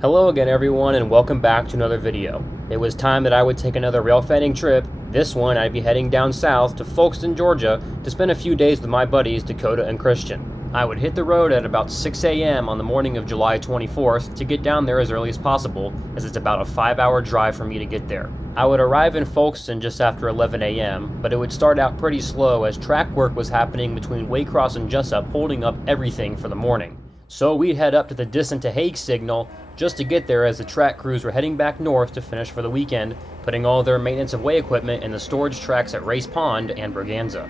Hello again everyone, and welcome back to another video. It was time that I would take another railfanning trip. This one I'd be heading down south to Folkston Georgia to spend a few days with my buddies Dakota and Christian. I would hit the road at about 6 a.m. on the morning of July 24th to get down there as early as possible, as it's about a 5-hour drive for me to get there. I would arrive in Folkston just after 11 a.m., but it would start out pretty slow as track work was happening between Waycross and Jesup, holding up everything for the morning. So we'd head up to the distant to Hague signal just to get there, as the track crews were heading back north to finish for the weekend, putting all their maintenance of way equipment in the storage tracks at Race Pond and Braganza.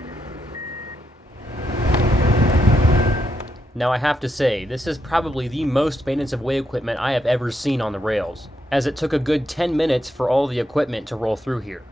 Now I have to say, this is probably the most maintenance of way equipment I have ever seen on the rails, as it took a good 10 minutes for all the equipment to roll through here.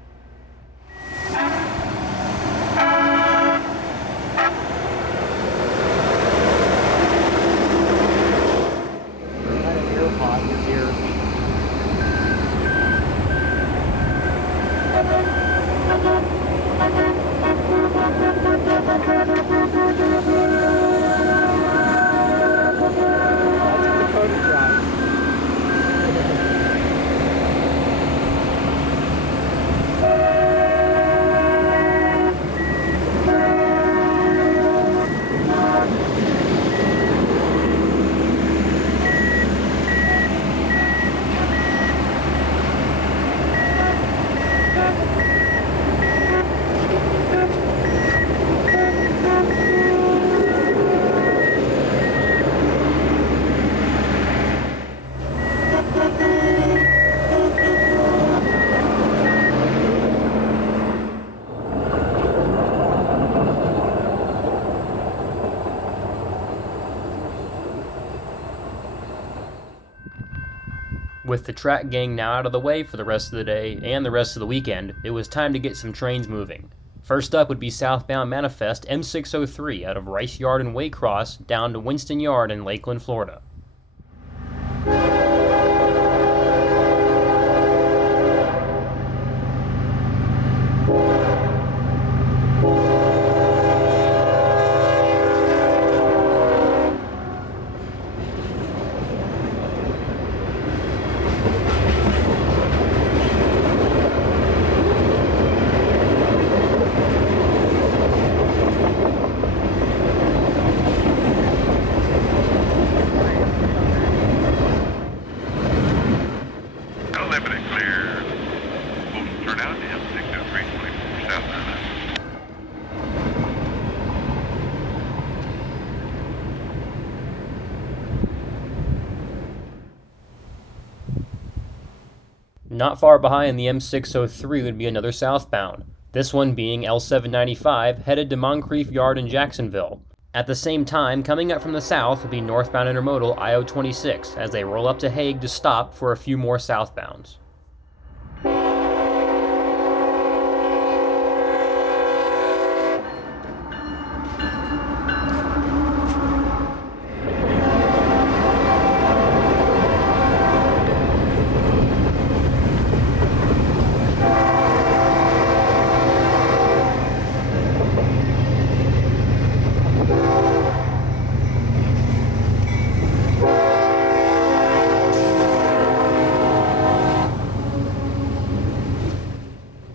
With the track gang now out of the way for the rest of the day and the rest of the weekend, it was time to get some trains moving. First up would be southbound Manifest M603 out of Rice Yard in Waycross down to Winston Yard in Lakeland, Florida. Not far behind the M603 would be another southbound, this one being L795 headed to Moncrief Yard in Jacksonville. At the same time, coming up from the south would be northbound intermodal IO26 as they roll up to Hague to stop for a few more southbounds.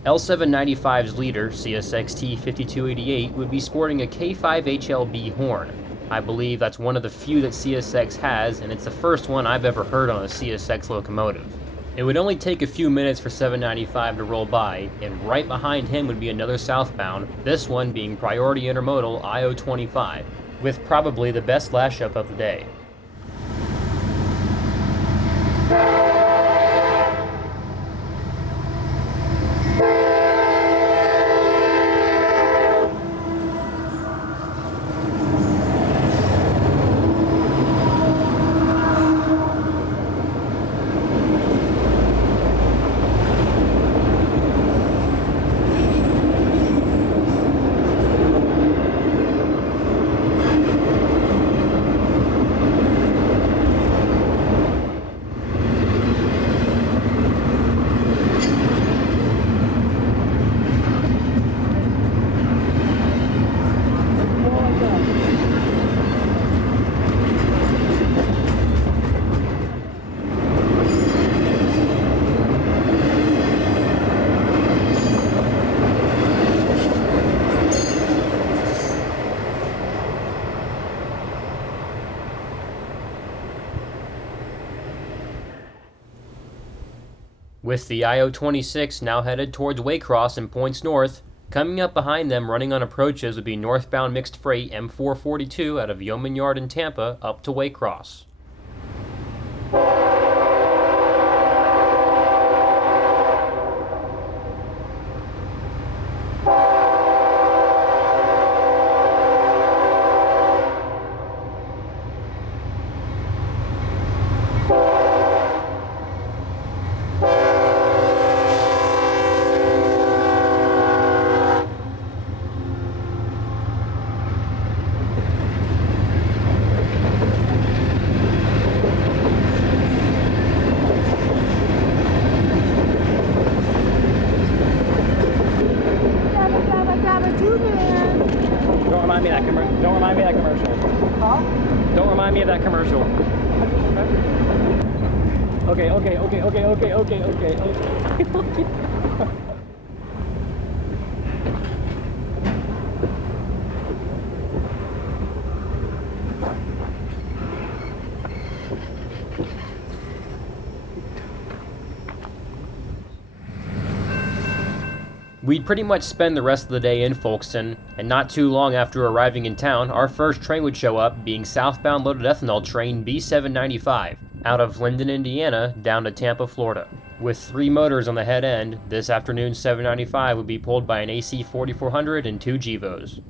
L795's leader, CSXT 5288, would be sporting a K5HLB horn. I believe that's one of the few that CSX has, and it's the first one I've ever heard on a CSX locomotive. It would only take a few minutes for 795 to roll by, and right behind him would be another southbound, this one being Priority Intermodal IO25, with probably the best lash-up of the day. With the I-026 now headed towards Waycross and points north, coming up behind them running on approaches would be northbound mixed freight M442 out of Yeoman Yard in Tampa up to Waycross. Don't remind me of that commercial. Huh? Don't remind me of that commercial. Okay. We'd pretty much spend the rest of the day in Folkston, and not too long after arriving in town, our first train would show up, being southbound loaded ethanol train B795, out of Linden, Indiana, down to Tampa, Florida. With 3 motors on the head end, this afternoon's 795 would be pulled by an AC 4400 and 2 GEVOs.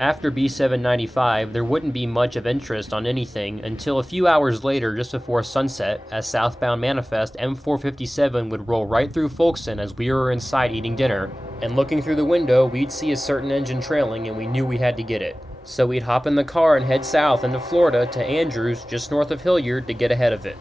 After B795, there wouldn't be much of interest on anything until a few hours later, just before sunset, as southbound manifest M457 would roll right through Folkston as we were inside eating dinner, and looking through the window, we'd see a certain engine trailing and we knew we had to get it. So we'd hop in the car and head south into Florida to Andrews, just north of Hilliard, to get ahead of it.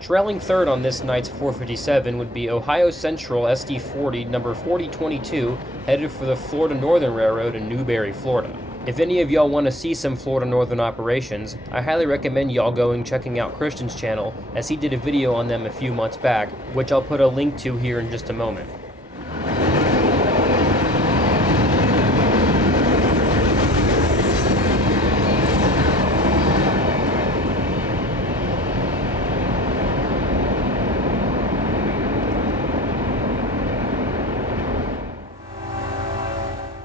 Trailing third on this night's 457 would be Ohio Central SD40 number 4022, headed for the Florida Northern Railroad in Newberry, Florida. If any of y'all want to see some Florida Northern operations, I highly recommend y'all going checking out Christian's channel, as he did a video on them a few months back, which I'll put a link to here in just a moment.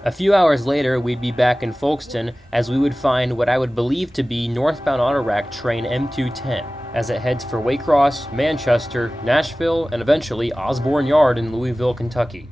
A few hours later, we'd be back in Folkston as we would find what I would believe to be northbound autorack train M210, as it heads for Waycross, Manchester, Nashville, and eventually Osborne Yard in Louisville, Kentucky.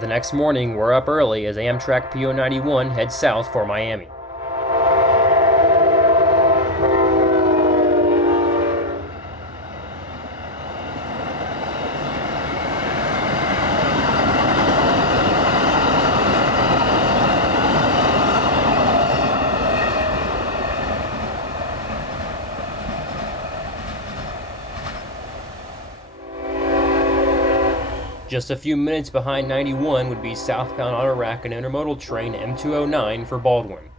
The next morning, we're up early as Amtrak PO91 heads south for Miami. Just a few minutes behind 91 would be southbound Autorack and intermodal train M209 for Baldwin.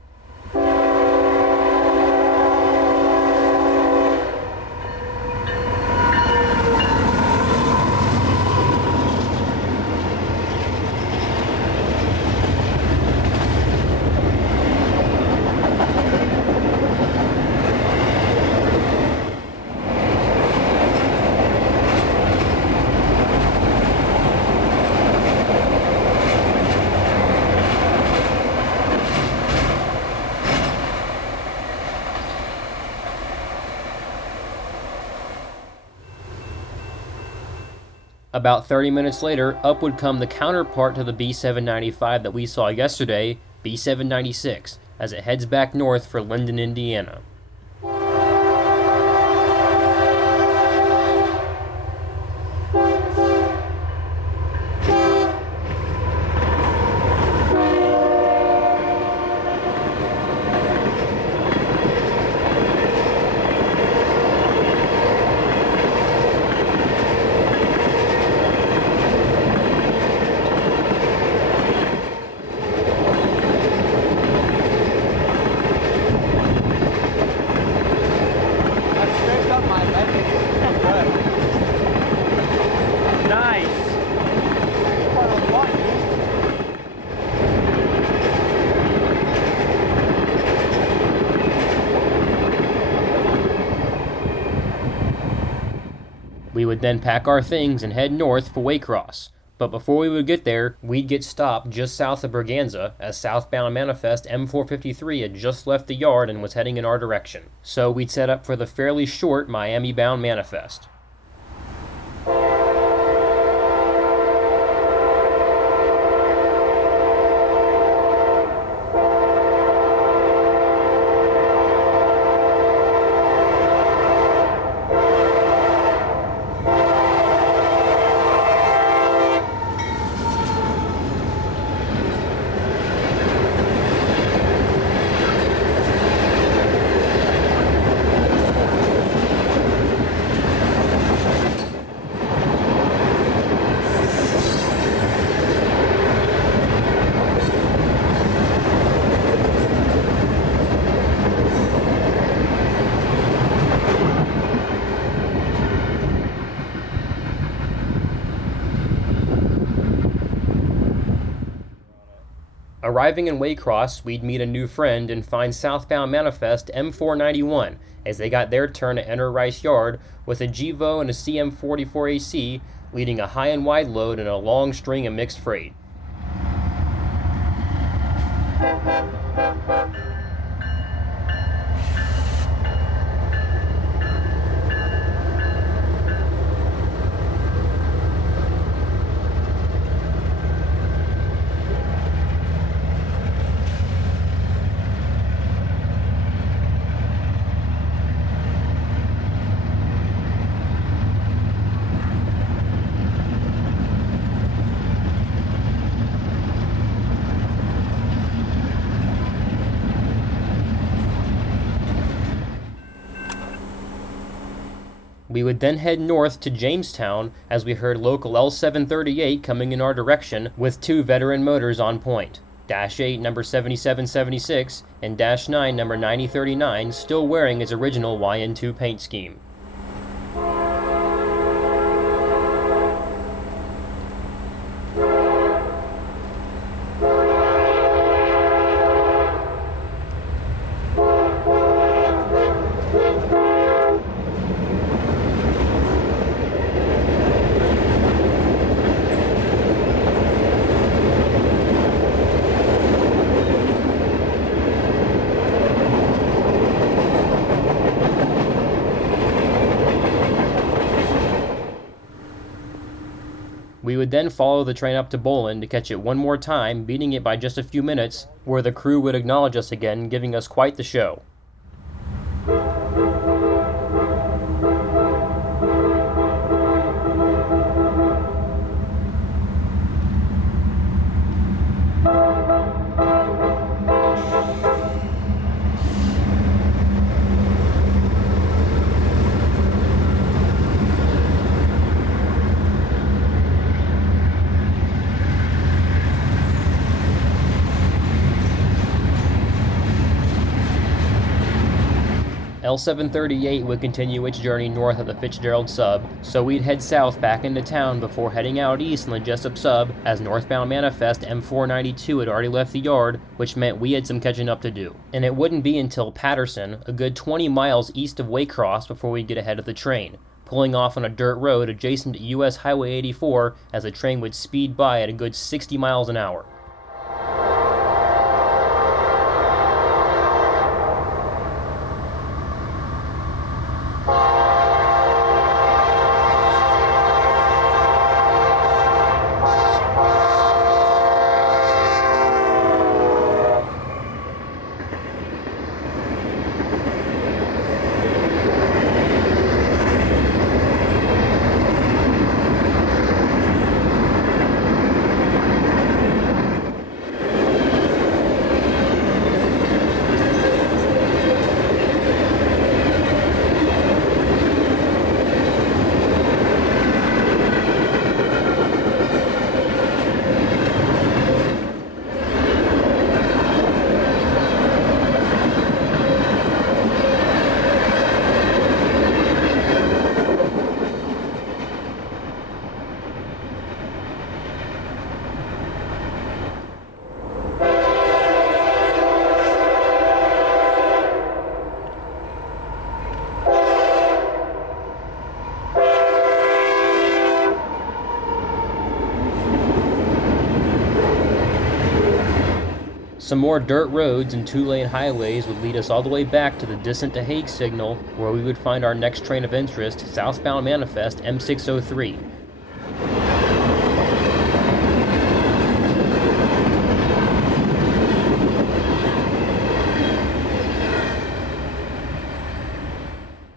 About 30 minutes later, up would come the counterpart to the B795 that we saw yesterday, B796, as it heads back north for Linden, Indiana. We would then pack our things and head north for Waycross. But before we would get there, we'd get stopped just south of Braganza as southbound manifest M453 had just left the yard and was heading in our direction. So we'd set up for the fairly short Miami-bound manifest. Arriving in Waycross, we'd meet a new friend and find southbound manifest M491 as they got their turn to enter Rice Yard with a GEVO and a CM44AC leading a high and wide load and a long string of mixed freight. We would then head north to Jamestown as we heard local L738 coming in our direction with two veteran motors on point. Dash 8 number 7776 and Dash 9 number 9039 still wearing its original YN2 paint scheme. We would then follow the train up to Bolin to catch it one more time, beating it by just a few minutes, where the crew would acknowledge us again, giving us quite the show. L738 would continue its journey north of the Fitzgerald sub, so we'd head south back into town before heading out east on the Jesup sub, as northbound manifest M492 had already left the yard, which meant we had some catching up to do. And it wouldn't be until Patterson, a good 20 miles east of Waycross, before we'd get ahead of the train, pulling off on a dirt road adjacent to US Highway 84 as the train would speed by at a good 60 miles an hour. Some more dirt roads and two-lane highways would lead us all the way back to the Descent to Hague signal, where we would find our next train of interest, southbound manifest M603.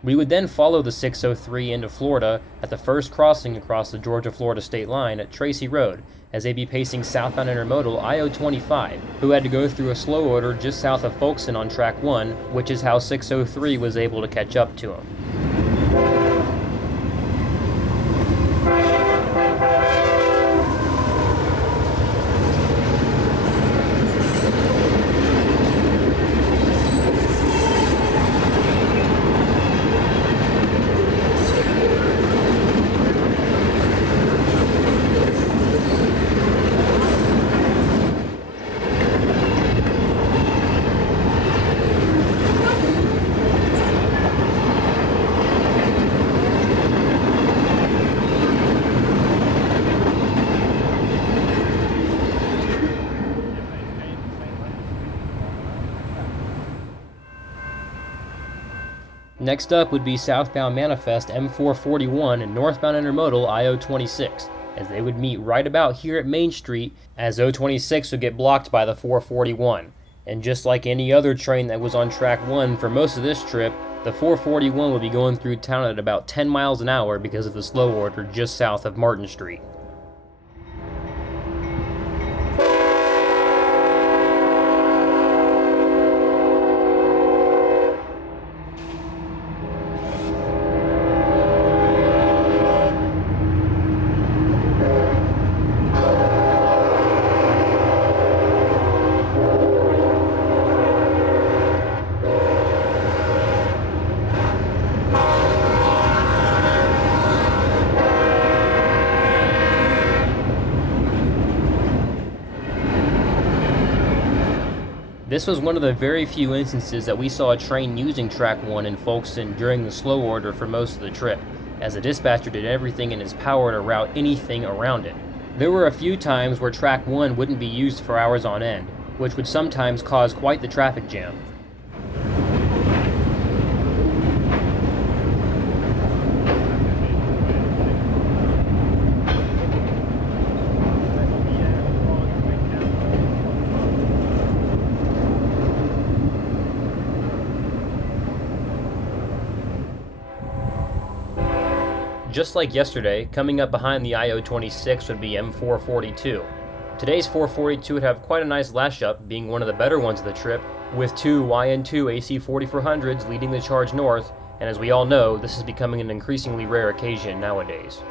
We would then follow the 603 into Florida at the first crossing across the Georgia-Florida state line at Tracy Road, as they'd be pacing southbound intermodal I-025, who had to go through a slow order just south of Folkston on track 1, which is how 603 was able to catch up to him. Next up would be southbound manifest M441 and northbound intermodal I-026, as they would meet right about here at Main Street, as 026 would get blocked by the 441. And just like any other train that was on track 1 for most of this trip, the 441 would be going through town at about 10 miles an hour because of the slow order just south of Martin Street. This was one of the very few instances that we saw a train using track 1 in Folkston during the slow order for most of the trip, as the dispatcher did everything in his power to route anything around it. There were a few times where track 1 wouldn't be used for hours on end, which would sometimes cause quite the traffic jam. Just like yesterday, coming up behind the I-026 would be M442. Today's 442 would have quite a nice lash-up, being one of the better ones of the trip, with two YN2 AC 4400s leading the charge north, and as we all know, this is becoming an increasingly rare occasion nowadays.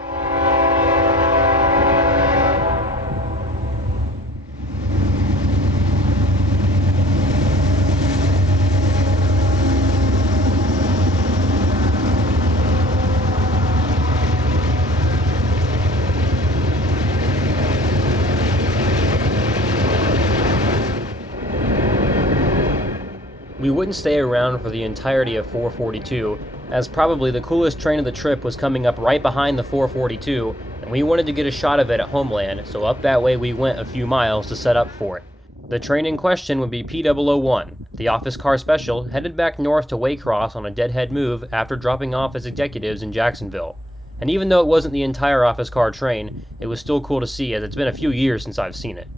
We wouldn't stay around for the entirety of 442, as probably the coolest train of the trip was coming up right behind the 442, and we wanted to get a shot of it at Homeland, so up that way we went a few miles to set up for it. The train in question would be P001, the office car special, headed back north to Waycross on a deadhead move after dropping off its executives in Jacksonville. And even though it wasn't the entire office car train, it was still cool to see, as it's been a few years since I've seen it.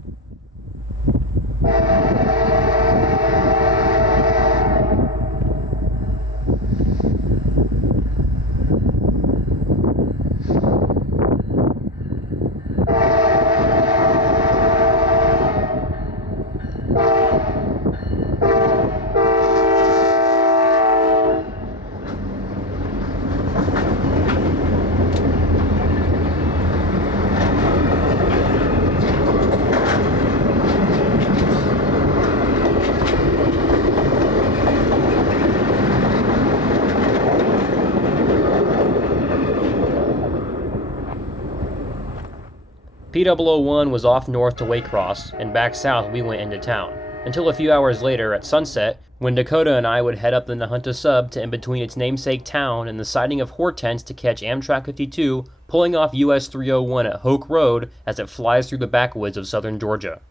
P001 was off north to Waycross, and back south we went into town, until a few hours later at sunset, when Dakota and I would head up the Nahunta sub to in between its namesake town and the sighting of Hortense to catch Amtrak 52 pulling off US 301 at Hoke Road as it flies through the backwoods of southern Georgia.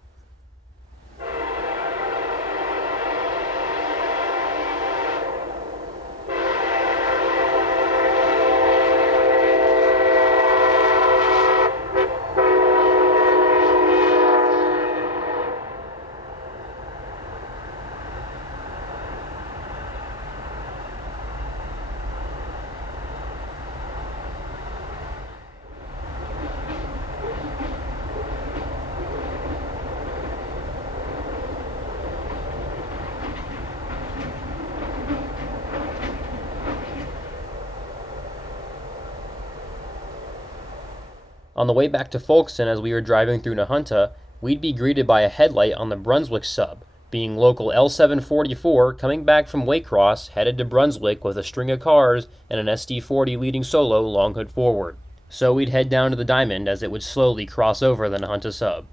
On the way back to Folkston as we were driving through Nahunta, we'd be greeted by a headlight on the Brunswick sub, being local L744 coming back from Waycross headed to Brunswick with a string of cars and an SD40 leading solo long hood forward. So we'd head down to the Diamond as it would slowly cross over the Nahunta sub.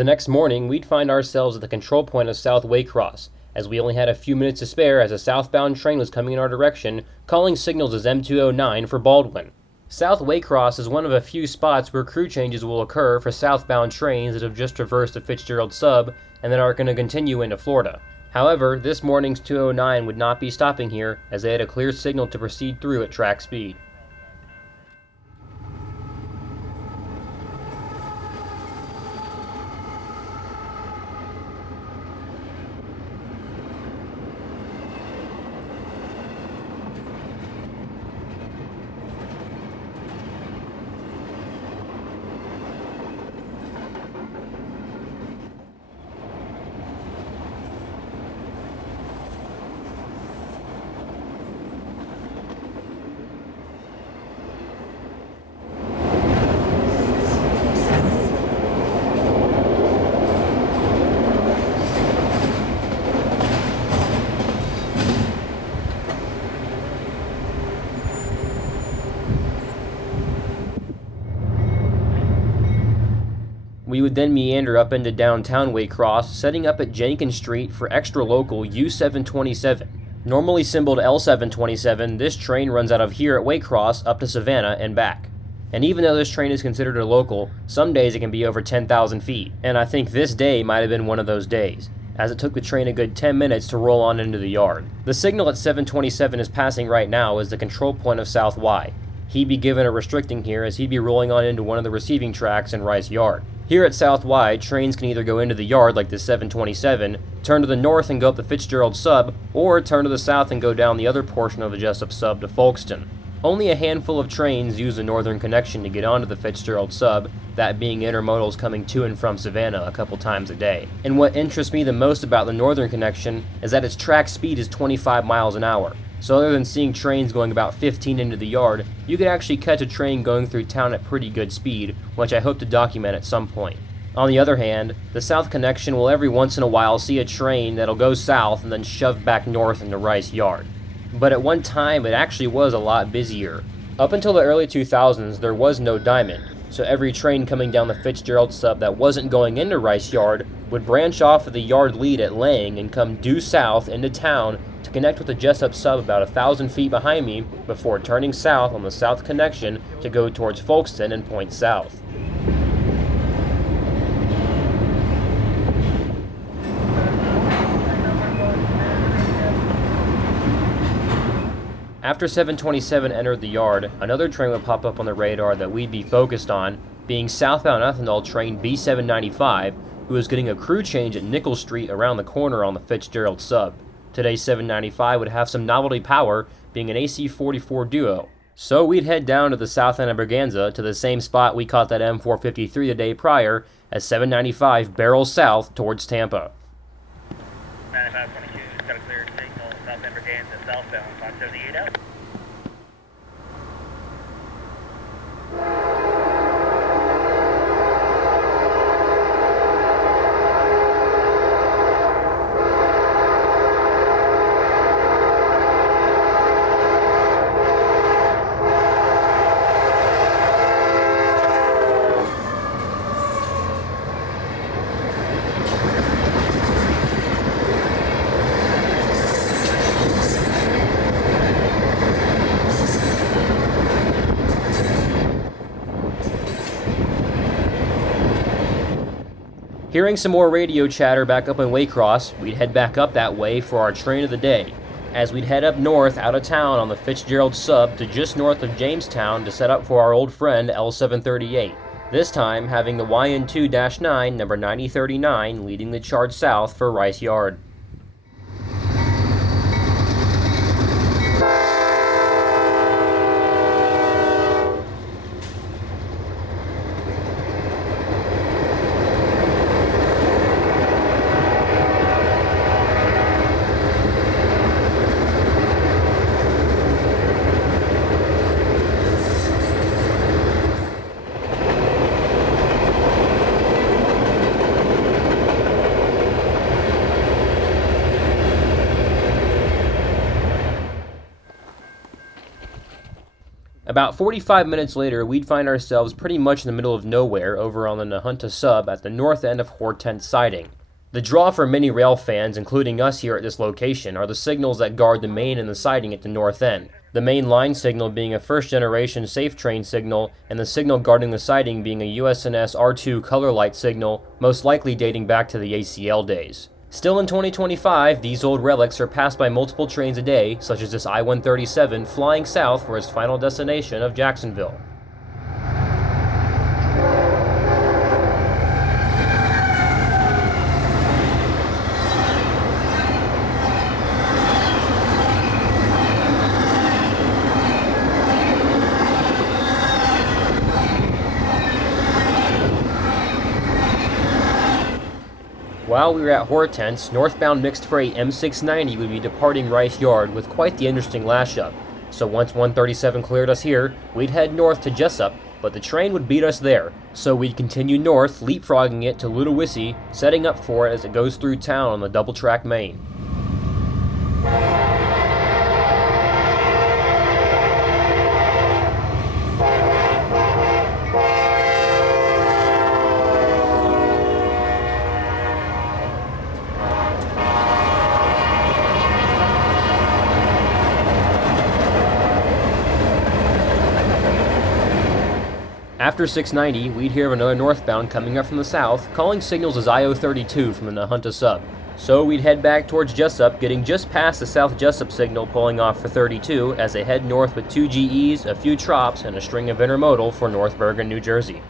The next morning, we'd find ourselves at the control point of South Waycross, as we only had a few minutes to spare as a southbound train was coming in our direction, calling signals as M209 for Baldwin. South Waycross is one of a few spots where crew changes will occur for southbound trains that have just traversed the Fitzgerald sub and then are going to continue into Florida. However, this morning's 209 would not be stopping here, as they had a clear signal to proceed through at track speed. We would then meander up into downtown Waycross, setting up at Jenkins Street for extra local U727. Normally symboled L727, this train runs out of here at Waycross up to Savannah and back. And even though this train is considered a local, some days it can be over 10,000 feet, and I think this day might have been one of those days, as it took the train a good 10 minutes to roll on into the yard. The signal at 727 is passing right now is the control point of South Y. He'd be given a restricting here as he'd be rolling on into one of the receiving tracks in Rice Yard. Here at South Wide, trains can either go into the yard like the 727, turn to the north and go up the Fitzgerald Sub, or turn to the south and go down the other portion of the Jesup Sub to Folkston. Only a handful of trains use the northern connection to get onto the Fitzgerald Sub, that being intermodals coming to and from Savannah a couple times a day. And what interests me the most about the northern connection is that its track speed is 25 miles an hour. So other than seeing trains going about 15 into the yard, you could actually catch a train going through town at pretty good speed, which I hope to document at some point. On the other hand, the south connection will every once in a while see a train that'll go south and then shove back north into Rice Yard. But at one time it actually was a lot busier. Up until the early 2000s there was no diamond, so every train coming down the Fitzgerald Sub that wasn't going into Rice Yard would branch off of the yard lead at Lang and come due south into town to connect with the Jesup Sub about 1,000 feet behind me before turning south on the south connection to go towards Folkston and point south. After 727 entered the yard, another train would pop up on the radar that we'd be focused on, being southbound ethanol train B795, who was getting a crew change at Nickel Street around the corner on the Fitzgerald Sub. Today's 795 would have some novelty power, being an AC-44 duo. So we'd head down to the south end of Braganza to the same spot we caught that M453 the day prior, as 795 barrels south towards Tampa. 9522, got a clear signal, south end Braganza, southbound, 578 out. Hearing some more radio chatter back up in Waycross, we'd head back up that way for our train of the day, as we'd head up north out of town on the Fitzgerald Sub to just north of Jamestown to set up for our old friend L738, this time having the YN2-9 number 9039 leading the charge south for Rice Yard. About 45 minutes later, we'd find ourselves pretty much in the middle of nowhere over on the Nahunta Sub at the north end of Hortense Siding. The draw for many rail fans, including us here at this location, are the signals that guard the main and the siding at the north end. The main line signal being a first-generation safe train signal, and the signal guarding the siding being a USNS R2 color light signal, most likely dating back to the ACL days. Still in 2025, these old relics are passed by multiple trains a day, such as this I-137 flying south for its final destination of Jacksonville. While we were at Hortense, northbound mixed freight M690 would be departing Rice Yard with quite the interesting lash-up. So once 137 cleared us here, we'd head north to Jesup, but the train would beat us there. So we'd continue north, leapfrogging it to Little Wissy, setting up for it as it goes through town on the double-track main. After 690, we'd hear of another northbound coming up from the south, calling signals as IO32 from the Nahunta Sub. So we'd head back towards Jesup, getting just past the South Jesup signal, pulling off for 32 as they head north with 2 GEs, a few Trops, and a string of intermodal for North Bergen, New Jersey.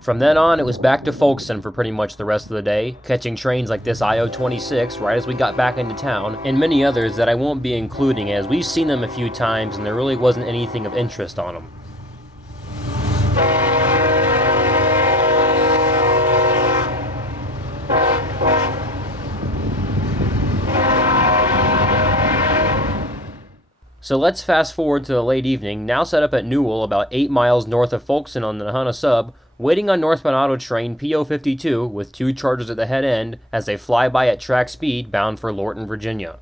From then on, it was back to Folkston for pretty much the rest of the day, catching trains like this IO-26 right as we got back into town, and many others that I won't be including as we've seen them a few times and there really wasn't anything of interest on them. So let's fast forward to the late evening, now set up at Newell, about 8 miles north of Folkston on the Nahana Sub, waiting on northbound auto train PO52 with 2 chargers at the head end as they fly by at track speed bound for Lorton, Virginia.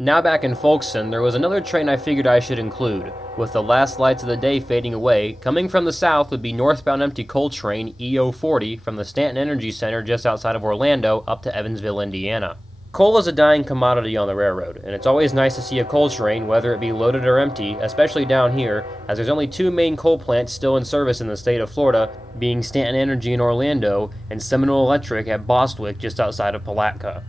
Now back in Folkston, there was another train I figured I should include. With the last lights of the day fading away, coming from the south would be northbound empty coal train EO40 from the Stanton Energy Center just outside of Orlando up to Evansville, Indiana. Coal is a dying commodity on the railroad, and it's always nice to see a coal train, whether it be loaded or empty, especially down here, as there's only 2 main coal plants still in service in the state of Florida, being Stanton Energy in Orlando and Seminole Electric at Bostwick just outside of Palatka.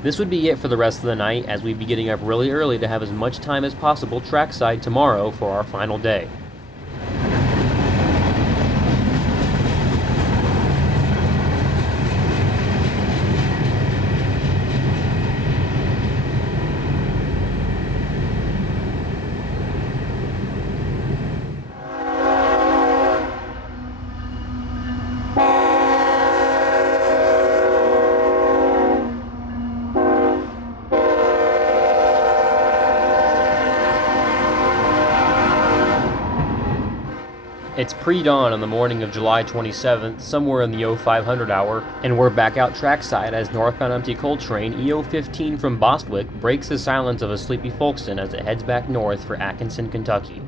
This would be it for the rest of the night, as we'd be getting up really early to have as much time as possible trackside tomorrow for our final day. It's pre-dawn on the morning of July 27th, somewhere in the 0500 hour, and we're back out trackside as northbound empty coal train EO15 from Bostwick breaks the silence of a sleepy Folkston as it heads back north for Atkinson, Kentucky.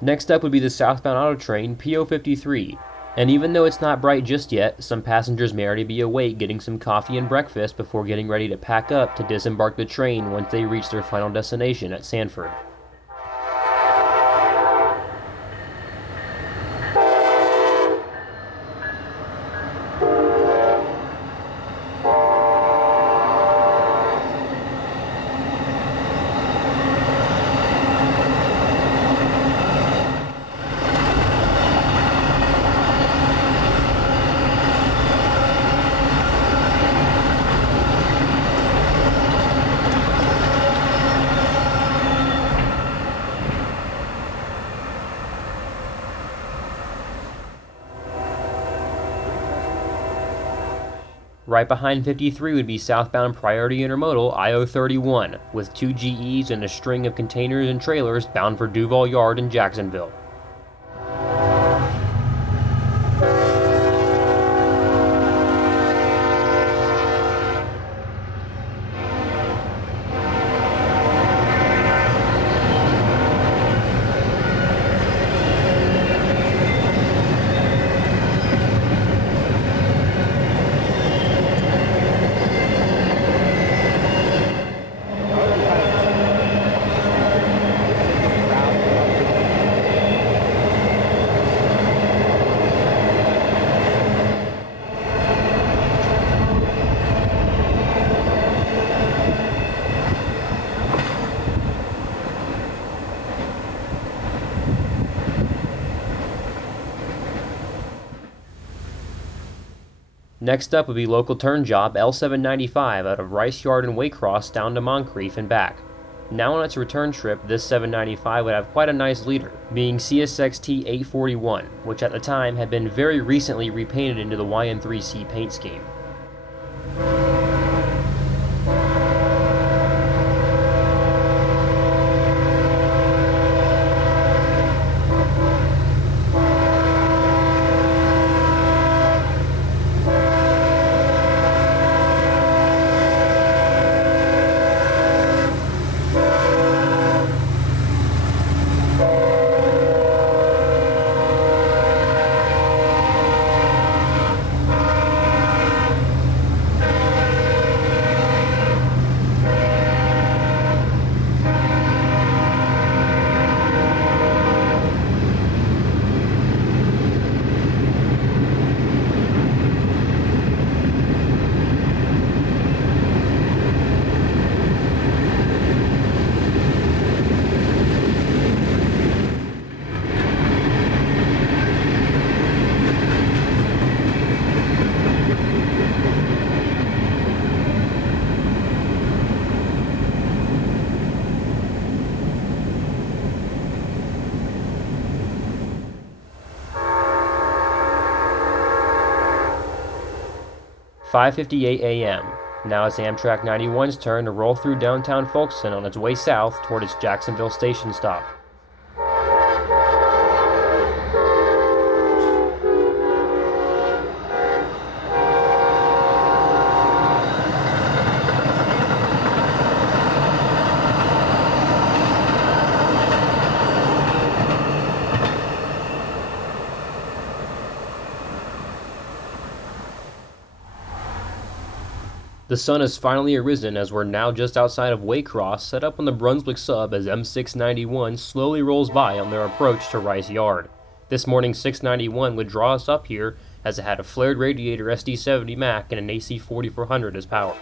Next up would be the southbound auto train PO53, and even though it's not bright just yet, some passengers may already be awake getting some coffee and breakfast before getting ready to pack up to disembark the train once they reach their final destination at Sanford. Right behind 53 would be southbound Priority Intermodal IO31, with 2 GEs and a string of containers and trailers bound for Duval Yard in Jacksonville. Next up would be local turn job L795 out of Rice Yard and Waycross down to Moncrief and back. Now on its return trip, this 795 would have quite a nice leader, being CSXT 841, which at the time had been very recently repainted into the YN3C paint scheme. "5:58 a.m. Now it's Amtrak 91's turn to roll through downtown Folkston on its way south toward its Jacksonville station stop. The sun has finally arisen as we're now just outside of Waycross, set up on the Brunswick sub as M691 slowly rolls by on their approach to Rice Yard. This morning's 691 would draw us up here as it had a flared radiator SD70 Mac and an AC 4400 as power.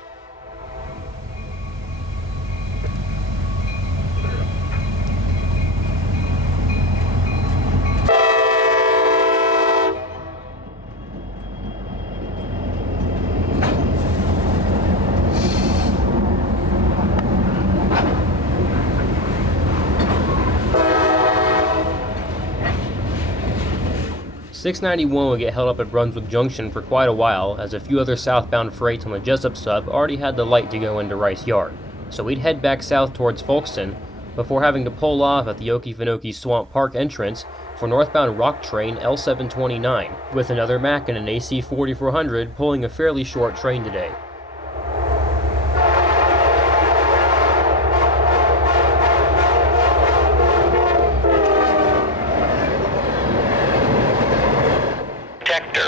"691 would get held up at Brunswick Junction for quite a while, as a few other southbound freights on the Jesup sub already had the light to go into Rice Yard, so we'd head back south towards Folkston before having to pull off at the Okefenokee Swamp Park entrance for northbound rock train L729, with another Mac and an AC 4400 pulling a fairly short train today.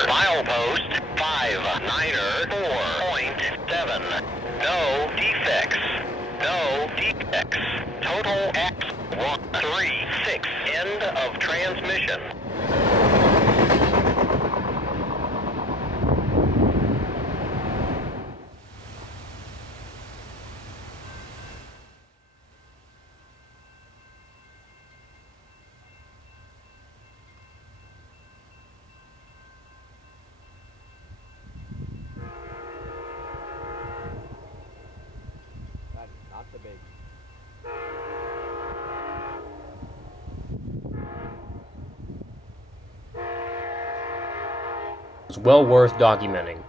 Milepost 594.7. No defects. No defects. Total X136. End of transmission. Not the big. It's well worth documenting.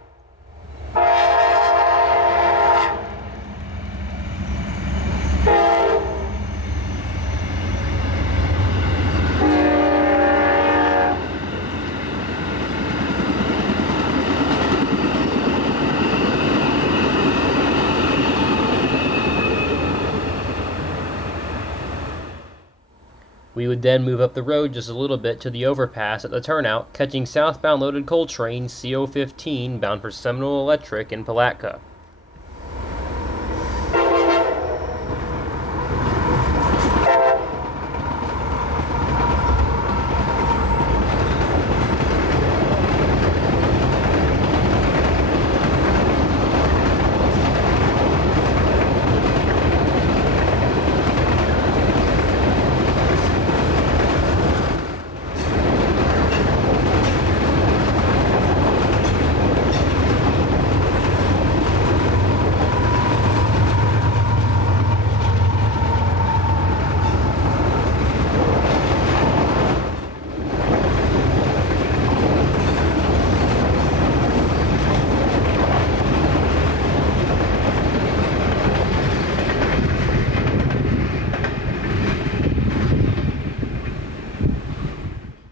We would then move up the road just a little bit to the overpass at the turnout, catching southbound loaded coal train CO15 bound for Seminole Electric in Palatka.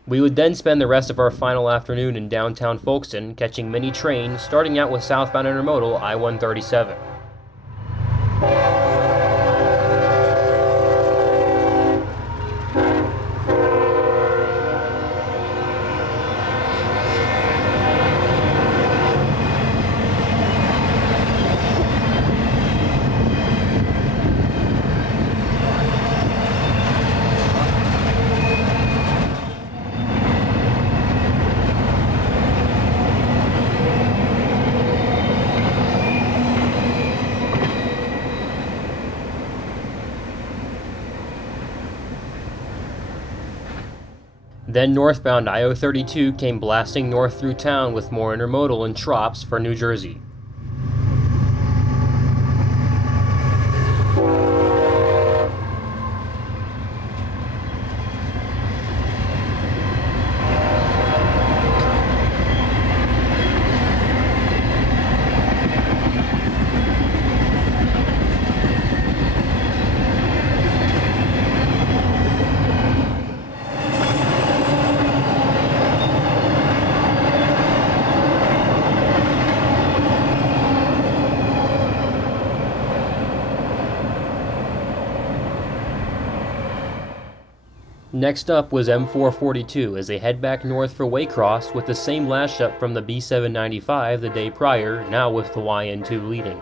We would then spend the rest of our final afternoon in downtown Folkston catching many trains, starting out with southbound intermodal I-137. Then northbound I-032 came blasting north through town with more intermodal and trops for New Jersey. Next up was M442 as they head back north for Waycross with the same lash up from the B795 the day prior, now with the YN2 leading.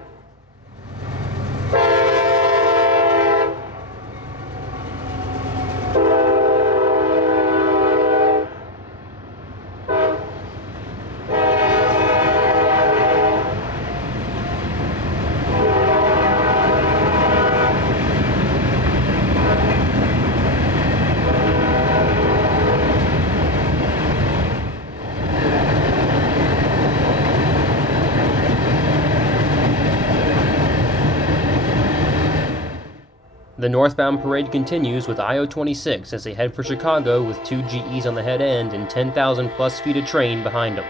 The northbound parade continues with I-026 as they head for Chicago with 2 GEs on the head end and 10,000 plus feet of train behind them.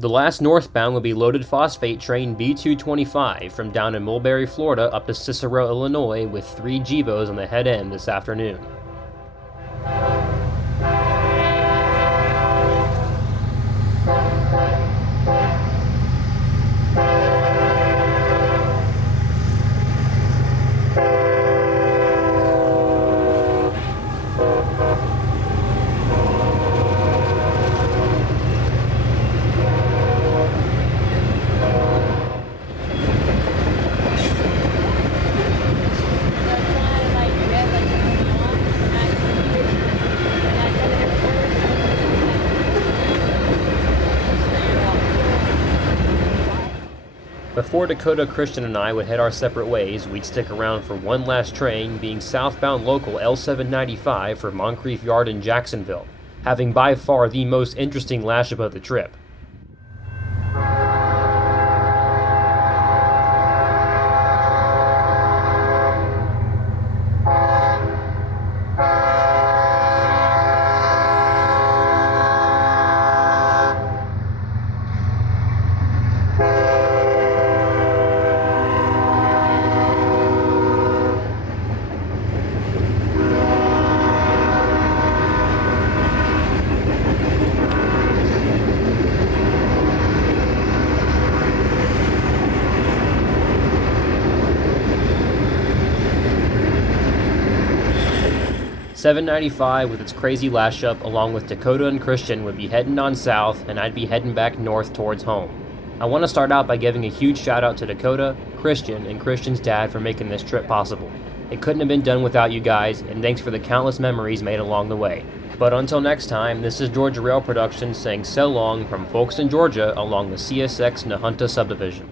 The last northbound will be loaded phosphate train B225 from down in Mulberry, Florida up to Cicero, Illinois with 3 GEVOs on the head end this afternoon. Before Dakota, Christian, and I would head our separate ways, we'd stick around for one last train, being southbound local L795 for Moncrief Yard in Jacksonville, having by far the most interesting lash-up of the trip. 795 with its crazy lash up along with Dakota and Christian would be heading on south, and I'd be heading back north towards home. I want to start out by giving a huge shout out to Dakota, Christian, and Christian's dad for making this trip possible. It couldn't have been done without you guys, and thanks for the countless memories made along the way. But until next time, this is Georgia Rail Productions saying so long from Folkston, Georgia along the CSX Nahunta subdivision.